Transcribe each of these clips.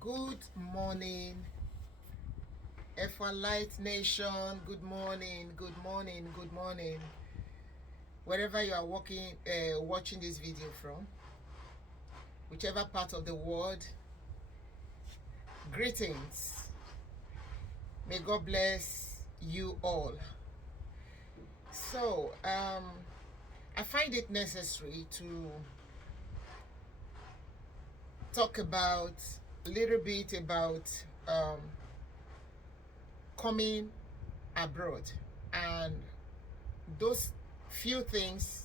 Good morning, F1 Light Nation. Good morning, good morning, good morning. Wherever you are watching this video from, whichever part of the world, greetings. May God bless you all. So, I find it necessary to talk about a little bit about coming abroad and those few things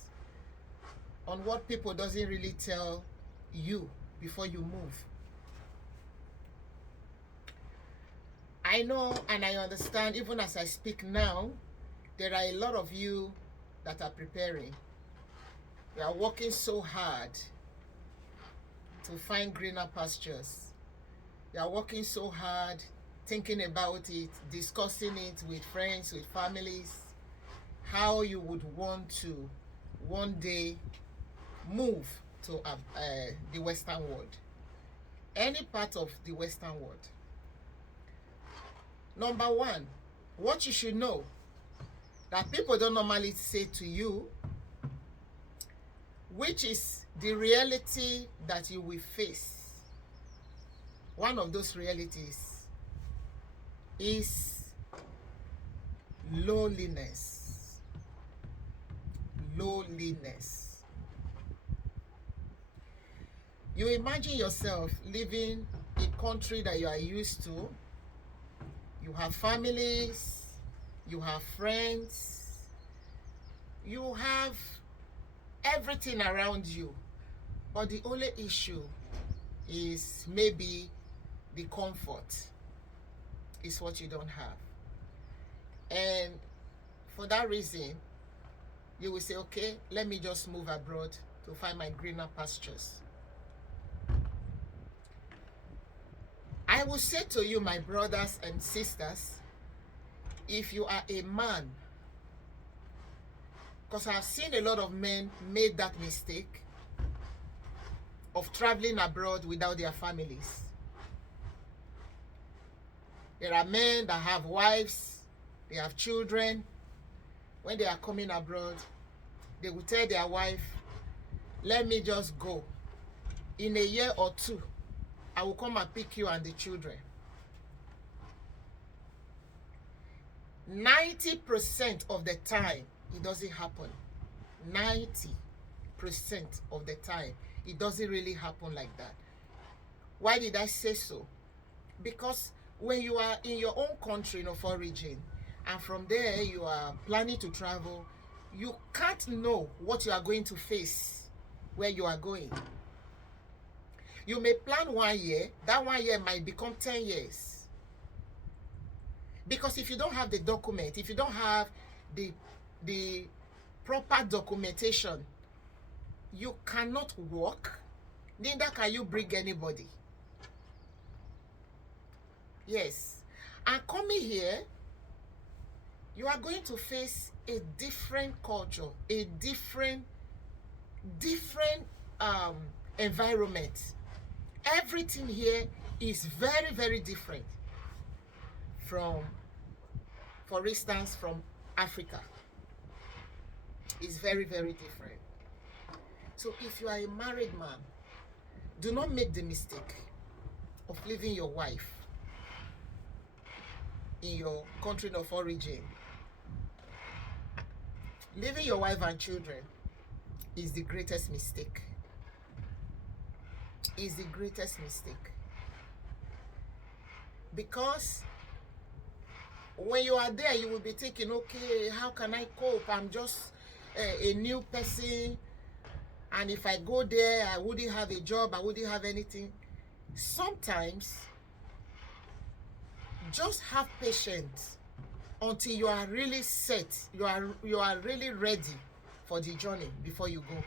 on what people doesn't really tell you before you move. I know and I understand, even as I speak now, there are a lot of you that are preparing. You are working so hard to find greener pastures. You are working so hard, thinking about it, discussing it with friends, with families, how you would want to one day move to the Western world, any part of the Western world. Number one, what you should know that people don't normally say to you, which is the reality that you will face. One of those realities is loneliness. Loneliness. You imagine yourself living in a country that you are used to. You have families, you have friends, you have everything around you. But the only issue is maybe the comfort is what you don't have. And for that reason, you will say, okay, let me just move abroad to find my greener pastures. I will say to you, my brothers and sisters, if you are a man, because I've seen a lot of men made that mistake of traveling abroad without their families. There are men that have wives, they have children. When they are coming abroad, they will tell their wife, let me just go. In a year or two, I will come and pick you and the children. 90% of the time, it doesn't happen. 90% of the time, it doesn't really happen like that. Why did I say so? Because when you are in your own country of origin, and from there you are planning to travel, you can't know what you are going to face where you are going. You may plan 1 year, that 1 year might become 10 years. Because if you don't have the document, if you don't have the proper documentation, you cannot work, neither can you bring anybody. Yes. And coming here, you are going to face a different culture, a different environment. Everything here is very, very different from, for instance, from Africa. It's very, very different. So if you are a married man, do not make the mistake of leaving your wife in your country of origin. Leaving your wife and children is the greatest mistake. Is the greatest mistake. Because when you are there, you will be thinking, okay, how can I cope? I'm just a new person. And if I go there, I wouldn't have a job, I wouldn't have anything. Sometimes, just have patience until you are really set, you are really ready for the journey before you go.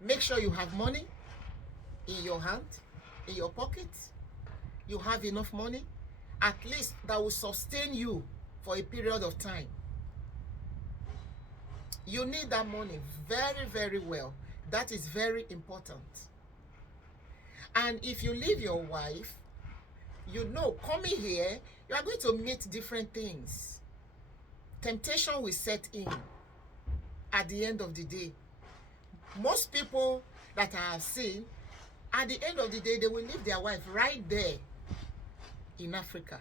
Make sure you have money in your hand, in your pocket. You have enough money, at least that will sustain you for a period of time. You need that money very, very well. That is very important. And if you leave your wife, you know, coming here, you are going to meet different things. Temptation will set in at the end of the day. Most people that I have seen, at the end of the day, they will leave their wife right there in Africa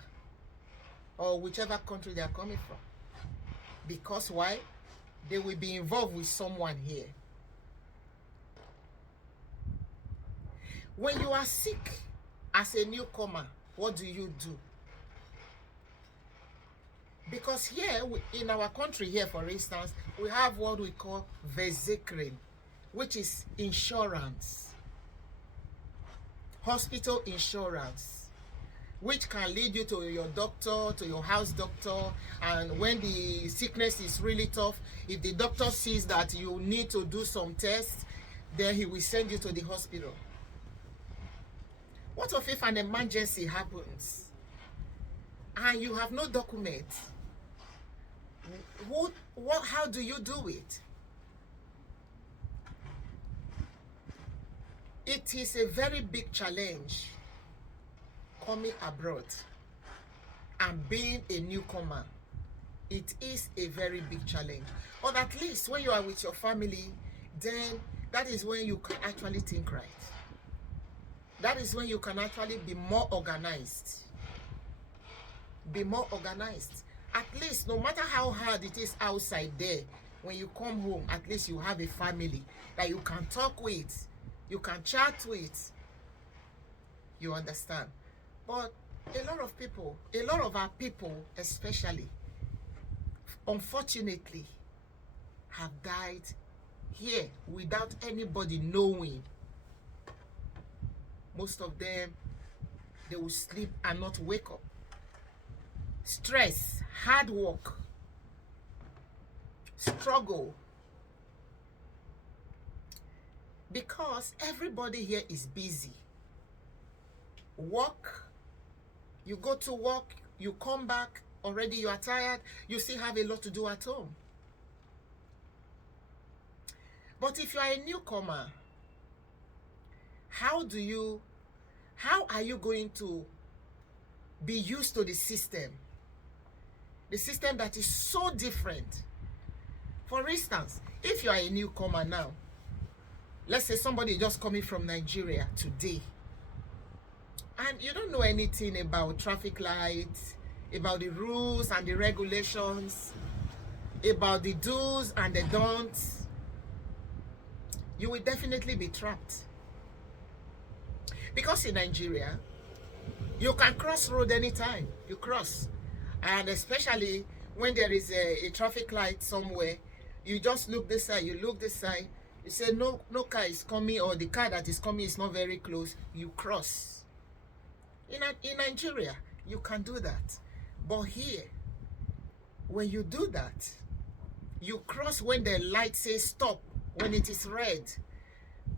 or whichever country they are coming from. Because why? They will be involved with someone here. When you are sick as a newcomer, what do you do? Because here, in our country here, for instance, we have what we call Verzekering, which is insurance, hospital insurance, which can lead you to your doctor, to your house doctor, and when the sickness is really tough, if the doctor sees that you need to do some tests, then he will send you to the hospital. What if an emergency happens and you have no document? How do you do it? It is a very big challenge coming abroad and being a newcomer. It is a very big challenge. But at least when you are with your family, then that is when you can actually think right. That is when you can actually be more organized. Be more organized. At least, no matter how hard it is outside there, when you come home, at least you have a family that you can talk with, you can chat with. You understand? But a lot of our people especially, unfortunately, have died here without anybody knowing. Most of them, they will sleep and not wake up. Stress, hard work, struggle. Because everybody here is busy. Work, you go to work, you come back, already you are tired, you still have a lot to do at home. But if you are a newcomer, how are you going to be used to the system? The system that is so different. For instance, if you are a newcomer now, let's say somebody just coming from Nigeria today, and you don't know anything about traffic lights, about the rules and the regulations, about the do's and the don'ts, you will definitely be trapped. Because in Nigeria, you can cross road anytime you cross. And especially when there is a traffic light somewhere, you just look this side, you look this side, you say no car is coming, or the car that is coming is not very close, you cross. In Nigeria, you can do that. But here, when you do that, you cross when the light says stop, when it is red,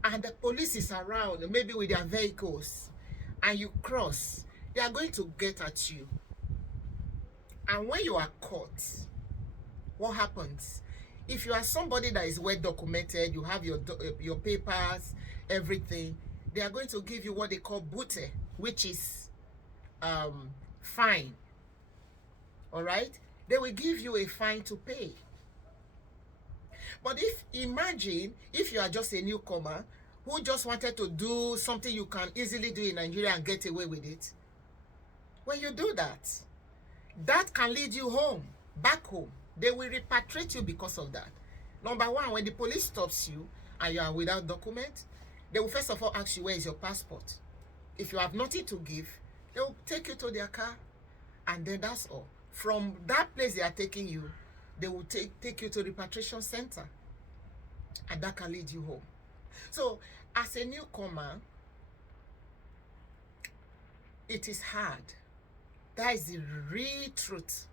and the police is around, maybe with their vehicles, and you cross, they are going to get at you. And when you are caught, what happens? If you are somebody that is well documented, you have your papers, everything, they are going to give you what they call boete, which is fine. All right? They will give you a fine to pay. But imagine if you are just a newcomer who just wanted to do something you can easily do in Nigeria and get away with it. When you do that, that can lead you home, back home. They will repatriate you because of that. Number one, when the police stops you and you are without document, they will first of all ask you, where is your passport? If you have nothing to give, they will take you to their car, and then that's all. From that place they are taking you, they will take you to the repatriation center, and that can lead you home. So, as a newcomer, it is hard. That is the real truth.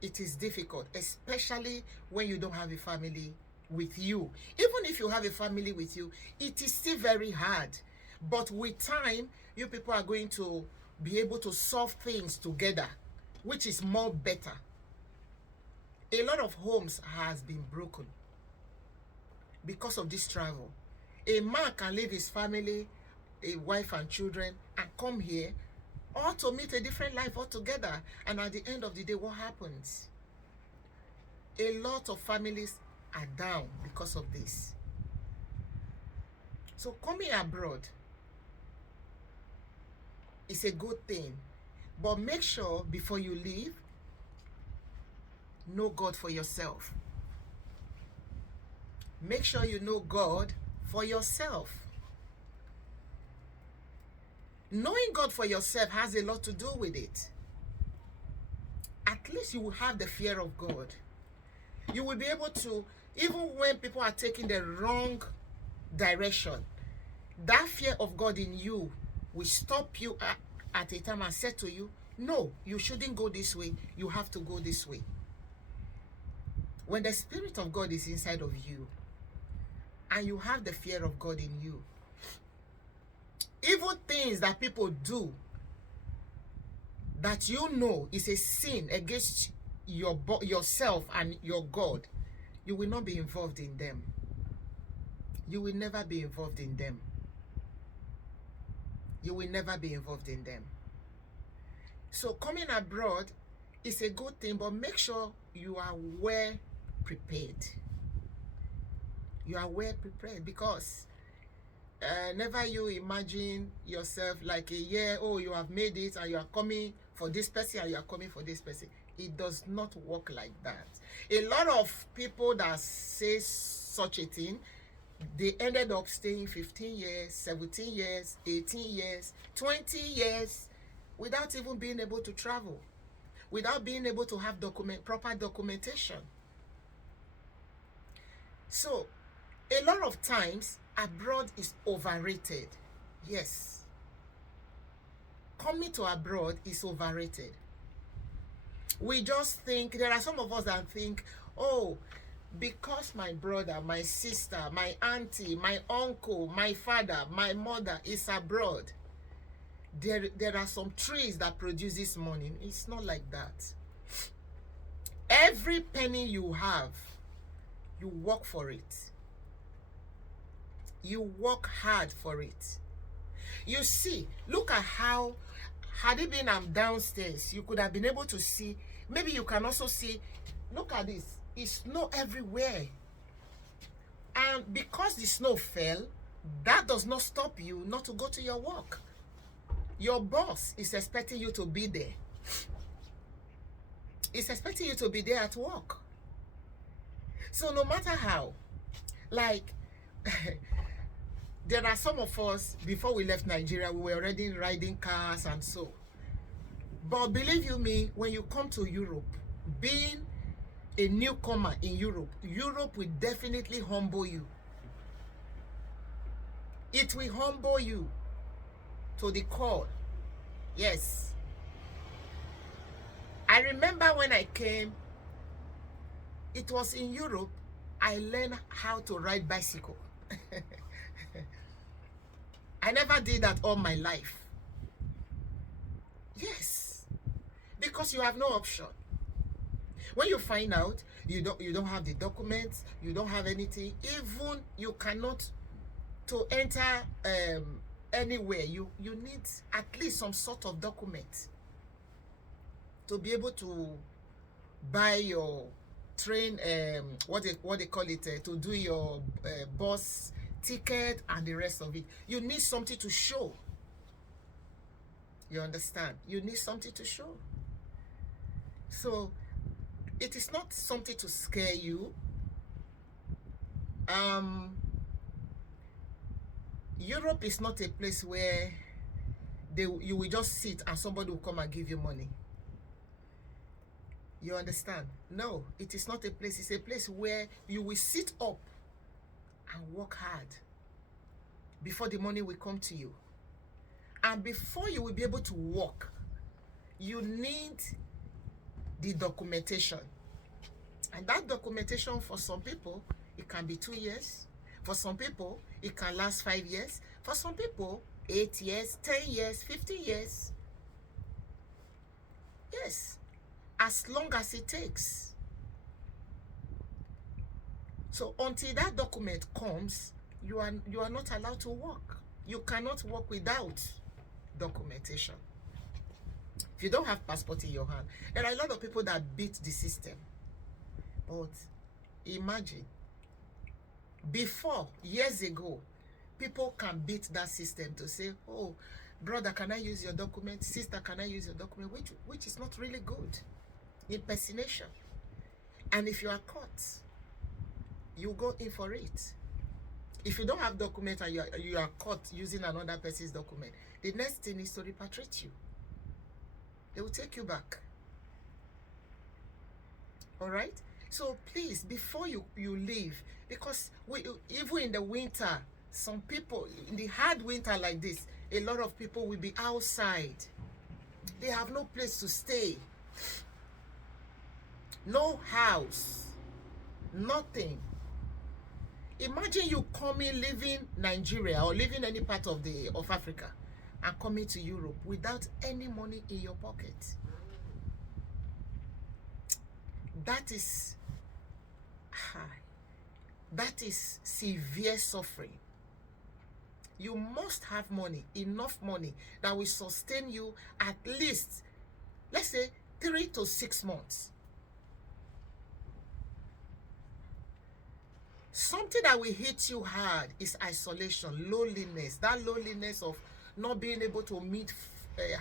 It is difficult, especially when you don't have a family with you. Even if you have a family with you, it is still very hard. But with time, you people are going to be able to solve things together, which is more better. A lot of homes has been broken because of this travel. A man can leave his family a wife and children, and come here, or to meet a different life altogether. And at the end of the day, what happens? A lot of families are down because of this. So coming abroad is a good thing, but make sure before you leave, know God for yourself. Make sure you know God for yourself. Knowing God for yourself has a lot to do with it. At least you will have the fear of God. You will be able to, even when people are taking the wrong direction, that fear of God in you will stop you at a time and say to you, no, you shouldn't go this way. You have to go this way. When the Spirit of God is inside of you, and you have the fear of God in you, evil things that people do that you know is a sin against yourself and your God, you will not be involved in them. You will never be involved in them. You will never be involved in them. So coming abroad is a good thing, but make sure you are well prepared. You are well prepared, because never you imagine yourself like a year, oh, you have made it and you are coming for this person and you are coming for this person. It does not work like that. A lot of people that say such a thing, they ended up staying 15 years, 17 years, 18 years, 20 years without even being able to travel, without being able to have proper documentation. So a lot of times, abroad is overrated. Yes. Coming to abroad is overrated. We just think, there are some of us that think, oh, because my brother, my sister, my auntie, my uncle, my father, my mother is abroad, there are some trees that produces money. It's not like that. Every penny you have, you work for it. You work hard for it. You see, look at how, had it been downstairs, you could have been able to see. Maybe you can also see, look at this, it's snow everywhere. And because the snow fell, that does not stop you not to go to your work. Your boss is expecting you to be there. It's expecting you to be there at work. So no matter how, like, there are some of us, before we left Nigeria, we were already riding cars and so. But believe you me, when you come to Europe, being a newcomer in Europe, Europe will definitely humble you. It will humble you to the core. Yes. I remember when I came, it was in Europe, I learned how to ride bicycle. I never did that all my life. Yes, because you have no option. When you find out you don't have the documents, you don't have anything, even you cannot to enter anywhere, you need at least some sort of document to be able to buy your train, what they call it, to do your bus ticket and the rest of it. You need something to show. You understand? You need something to show. So it is not something to scare you. Europe is not a place where you will just sit and somebody will come and give you money. You understand? No, it is not a place. It's a place where you will sit up and work hard before the money will come to you. And before you will be able to work, you need the documentation. And that documentation, for some people, it can be 2 years. For some people, it can last 5 years. For some people, 8 years, 10 years, 15 years. Yes, as long as it takes. So until that document comes, you are not allowed to work. You cannot work without documentation. If you don't have passport in your hand, there are a lot of people that beat the system. But imagine, before, years ago, people can beat that system to say, oh, brother, can I use your document? Sister, can I use your document? Which is not really good. Impersonation. And if you are caught, you go in for it. If you don't have document and you are caught using another person's document, the next thing is to repatriate you. They will take you back. All right? So please, before you leave, because even in the winter, some people, in the hard winter like this, a lot of people will be outside. They have no place to stay. No house. Nothing. Imagine you coming, leaving Nigeria or leaving any part of Africa and coming to Europe without any money in your pocket. That is high. That is severe suffering. You must have money, enough money that will sustain you at least, let's say, 3 to 6 months. Something that will hit you hard is isolation, loneliness. That loneliness of not being able to meet,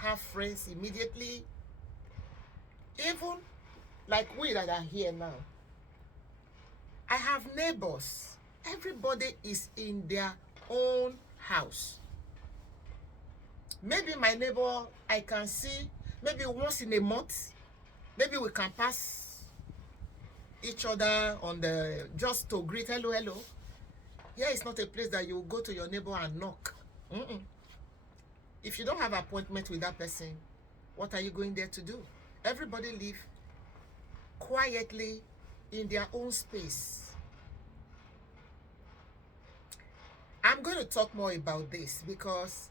have friends immediately. Even like we that are here now. I have neighbors. Everybody is in their own house. Maybe my neighbor, I can see maybe once in a month. Maybe we can pass each other on just to greet, hello. Here is not a place that you go to your neighbor and knock. If you don't have an appointment with that person, what are you going there to do? Everybody live quietly in their own space. I'm going to talk more about this because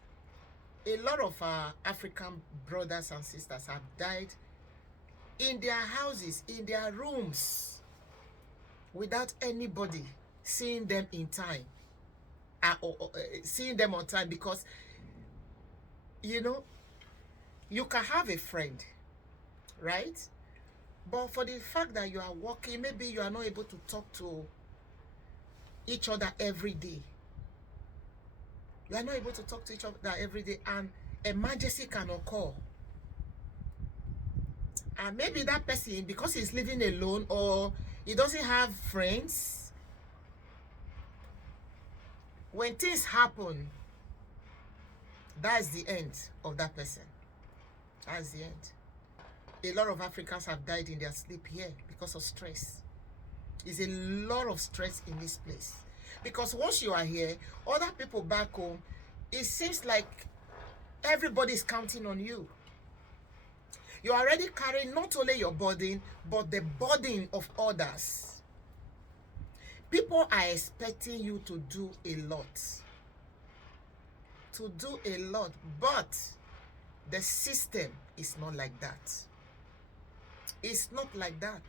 a lot of our African brothers and sisters have died in their houses, in their rooms, without anybody seeing them in time, seeing them on time, because, you know, you can have a friend, right? But for the fact that you are working, maybe you are not able to talk to each other every day. You are not able to talk to each other every day, and emergency can occur. And maybe that person, because he's living alone or he doesn't have friends, when things happen, that's the end of that person. That's the end. A lot of Africans have died in their sleep here because of stress. There's a lot of stress in this place. Because once you are here, other people back home, it seems like everybody's counting on you. You're already carrying not only your burden, but the burden of others. People are expecting you to do a lot. To do a lot, but the system is not like that. It's not like that.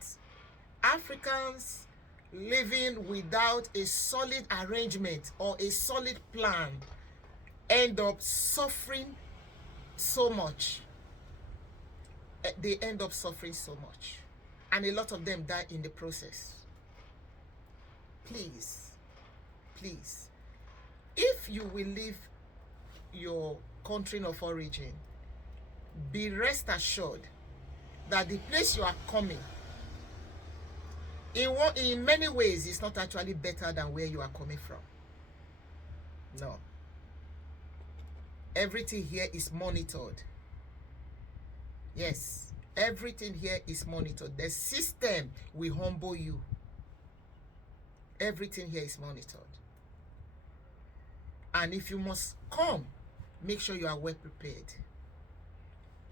Africans living without a solid arrangement or a solid plan end up suffering so much. They end up suffering so much, and a lot of them die in the process. Please, if you will leave your country of origin, be rest assured that the place you are coming, in many ways, is not actually better than where you are coming from. No. Everything here is monitored. Yes, everything here is monitored. The system will humble you. Everything here is monitored. And if you must come, make sure you are well prepared,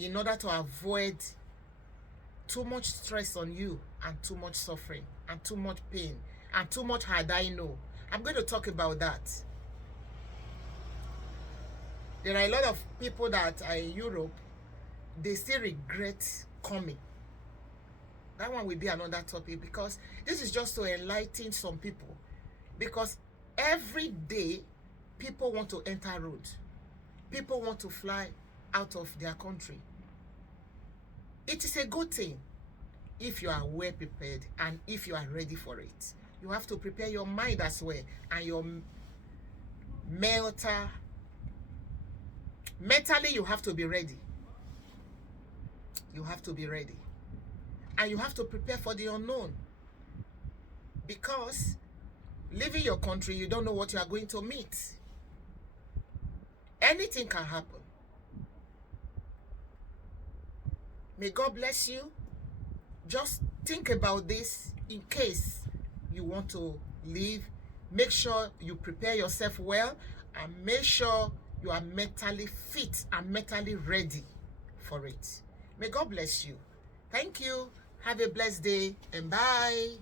in order to avoid too much stress on you, and too much suffering, and too much pain, and too much hard. I know. I'm going to talk about that. There are a lot of people that are in Europe, they still regret coming. That one will be another topic, because this is just to enlighten some people. Because every day People want to enter road. People want to fly out of their country. It is a good thing if you are well prepared and if you are ready for it. You have to prepare your mind as well, and your mentally you have to be ready. You have to be ready. And you have to prepare for the unknown. Because leaving your country, you don't know what you are going to meet. Anything can happen. May God bless you. Just think about this in case you want to leave. Make sure you prepare yourself well, and make sure you are mentally fit and mentally ready for it. May God bless you. Thank you. Have a blessed day, and bye.